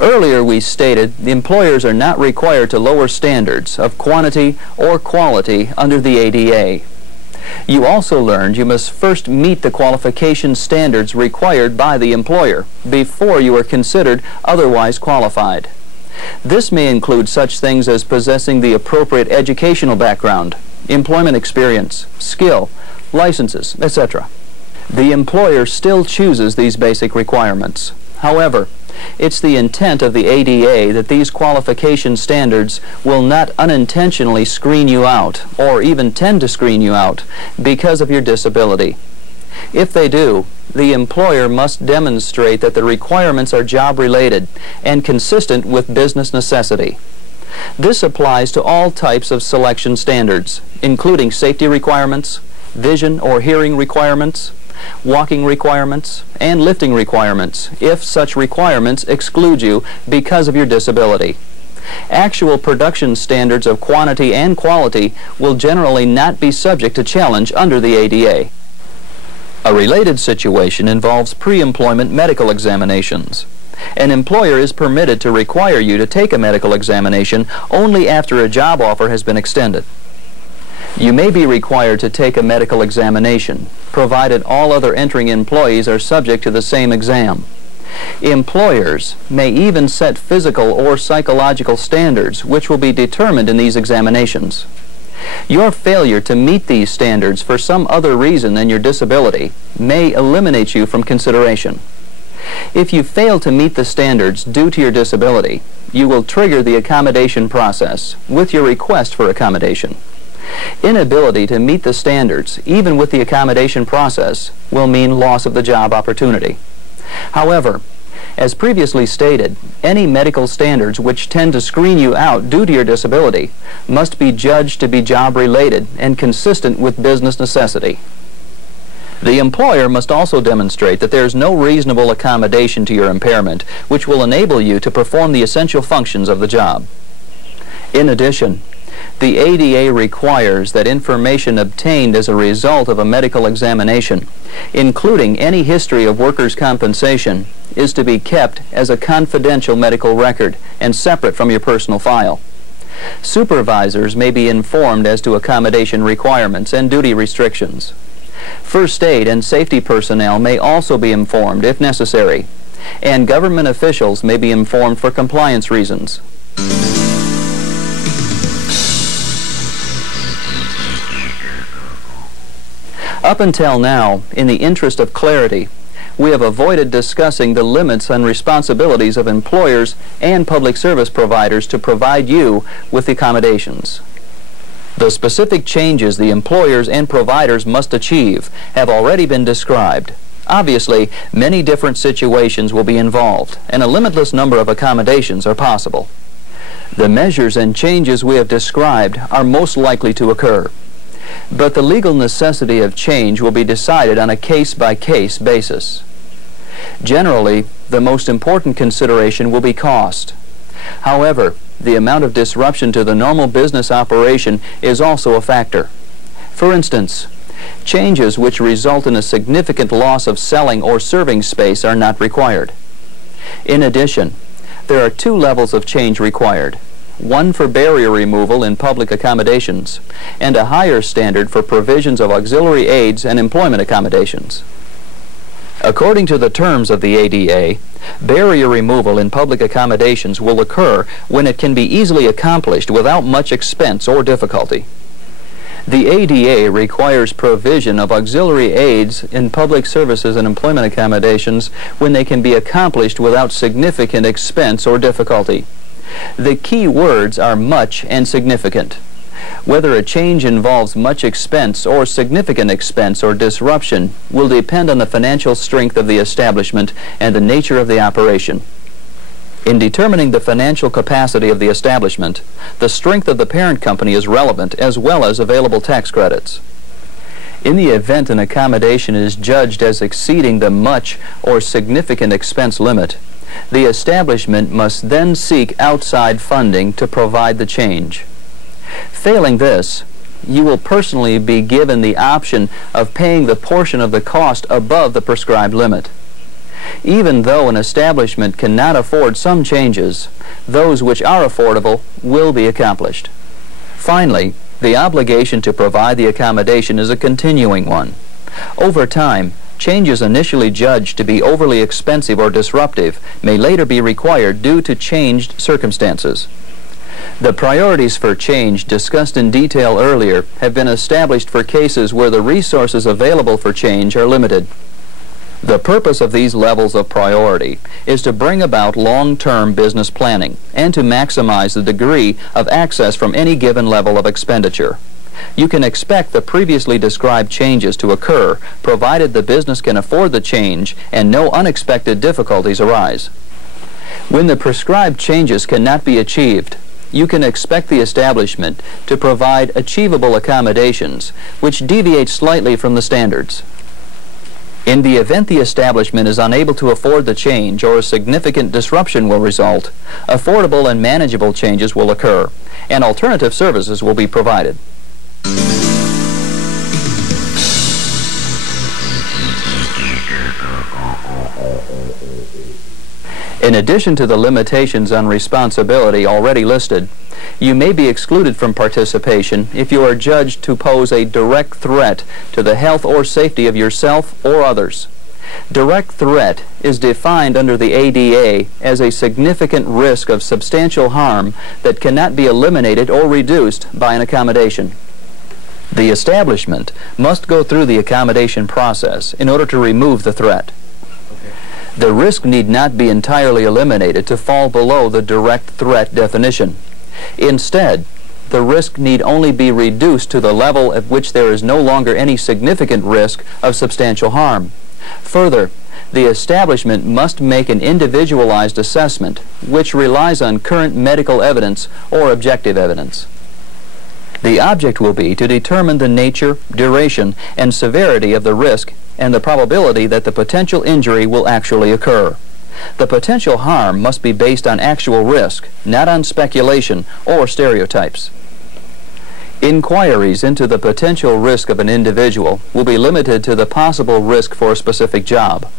Earlier we stated the employers are not required to lower standards of quantity or quality under the ADA. You also learned you must first meet the qualification standards required by the employer before you are considered otherwise qualified. This may include such things as possessing the appropriate educational background, employment experience, skill, licenses, etc. The employer still chooses these basic requirements. However, it's the intent of the ADA that these qualification standards will not unintentionally screen you out, or even tend to screen you out, because of your disability. If they do, the employer must demonstrate that the requirements are job-related and consistent with business necessity. This applies to all types of selection standards, including safety requirements, vision or hearing requirements, walking requirements, and lifting requirements, if such requirements exclude you because of your disability. Actual production standards of quantity and quality will generally not be subject to challenge under the ADA. A related situation involves pre-employment medical examinations. An employer is permitted to require you to take a medical examination only after a job offer has been extended. You may be required to take a medical examination, provided all other entering employees are subject to the same exam. Employers may even set physical or psychological standards which will be determined in these examinations. Your failure to meet these standards for some other reason than your disability may eliminate you from consideration. If you fail to meet the standards due to your disability, you will trigger the accommodation process with your request for accommodation. Inability to meet the standards, even with the accommodation process, will mean loss of the job opportunity. However, as previously stated, any medical standards which tend to screen you out due to your disability must be judged to be job-related and consistent with business necessity. The employer must also demonstrate that there is no reasonable accommodation to your impairment which will enable you to perform the essential functions of the job. In addition, the ADA requires that information obtained as a result of a medical examination, including any history of workers' compensation, is to be kept as a confidential medical record and separate from your personal file. Supervisors may be informed as to accommodation requirements and duty restrictions. First aid and safety personnel may also be informed if necessary, and government officials may be informed for compliance reasons. Up until now, in the interest of clarity, we have avoided discussing the limits and responsibilities of employers and public service providers to provide you with accommodations. The specific changes the employers and providers must achieve have already been described. Obviously, many different situations will be involved, and a limitless number of accommodations are possible. The measures and changes we have described are most likely to occur, but the legal necessity of change will be decided on a case-by-case basis. Generally, the most important consideration will be cost. However, the amount of disruption to the normal business operation is also a factor. For instance, changes which result in a significant loss of selling or serving space are not required. In addition, there are two levels of change required: one for barrier removal in public accommodations, and a higher standard for provisions of auxiliary aids and employment accommodations. According to the terms of the ADA, barrier removal in public accommodations will occur when it can be easily accomplished without much expense or difficulty. The ADA requires provision of auxiliary aids in public services and employment accommodations when they can be accomplished without significant expense or difficulty. The key words are much and significant. Whether a change involves much expense or significant expense or disruption will depend on the financial strength of the establishment and the nature of the operation. In determining the financial capacity of the establishment, the strength of the parent company is relevant, as well as available tax credits. In the event an accommodation is judged as exceeding the much or significant expense limit, the establishment must then seek outside funding to provide the change. Failing this, you will personally be given the option of paying the portion of the cost above the prescribed limit. Even though an establishment cannot afford some changes, those which are affordable will be accomplished. Finally, the obligation to provide the accommodation is a continuing one. Over time, changes initially judged to be overly expensive or disruptive may later be required due to changed circumstances. The priorities for change discussed in detail earlier have been established for cases where the resources available for change are limited. The purpose of these levels of priority is to bring about long-term business planning and to maximize the degree of access from any given level of expenditure. You can expect the previously described changes to occur provided the business can afford the change and no unexpected difficulties arise. When the prescribed changes cannot be achieved, you can expect the establishment to provide achievable accommodations which deviate slightly from the standards. In the event the establishment is unable to afford the change or a significant disruption will result, affordable and manageable changes will occur, and alternative services will be provided. In addition to the limitations on responsibility already listed, you may be excluded from participation if you are judged to pose a direct threat to the health or safety of yourself or others. Direct threat is defined under the ADA as a significant risk of substantial harm that cannot be eliminated or reduced by an accommodation. The establishment must go through the accommodation process in order to remove the threat. The risk need not be entirely eliminated to fall below the direct threat definition. Instead, the risk need only be reduced to the level at which there is no longer any significant risk of substantial harm. Further, the establishment must make an individualized assessment which relies on current medical evidence or objective evidence. The object will be to determine the nature, duration, and severity of the risk and the probability that the potential injury will actually occur. The potential harm must be based on actual risk, not on speculation or stereotypes. Inquiries into the potential risk of an individual will be limited to the possible risk for a specific job.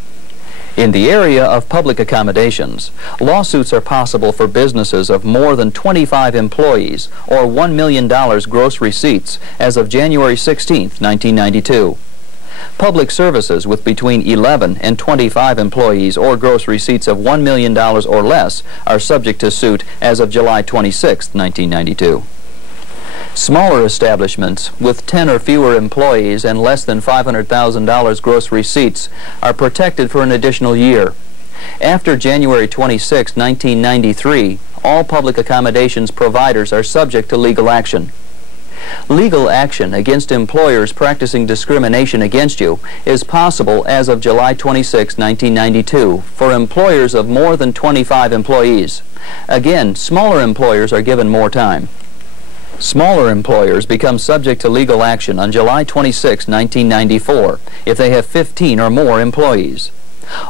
In the area of public accommodations, lawsuits are possible for businesses of more than 25 employees or $1 million gross receipts as of January 16, 1992. Public services with between 11 and 25 employees or gross receipts of $1 million or less are subject to suit as of July 26, 1992. Smaller establishments with 10 or fewer employees and less than $500,000 gross receipts are protected for an additional year. After January 26, 1993, all public accommodations providers are subject to legal action. Legal action against employers practicing discrimination against you is possible as of July 26, 1992 for employers of more than 25 employees. Again, smaller employers are given more time. Smaller employers become subject to legal action on July 26, 1994 if they have 15 or more employees.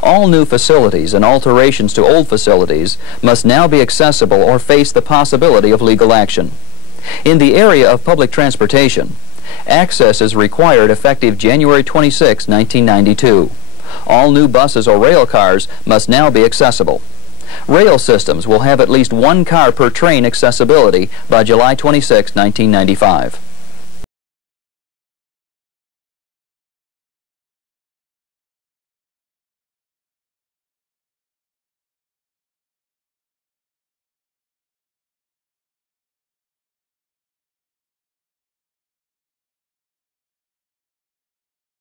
All new facilities and alterations to old facilities must now be accessible or face the possibility of legal action. In the area of public transportation, access is required effective January 26, 1992. All new buses or rail cars must now be accessible. Rail systems will have at least one car per train accessibility by July 26, 1995.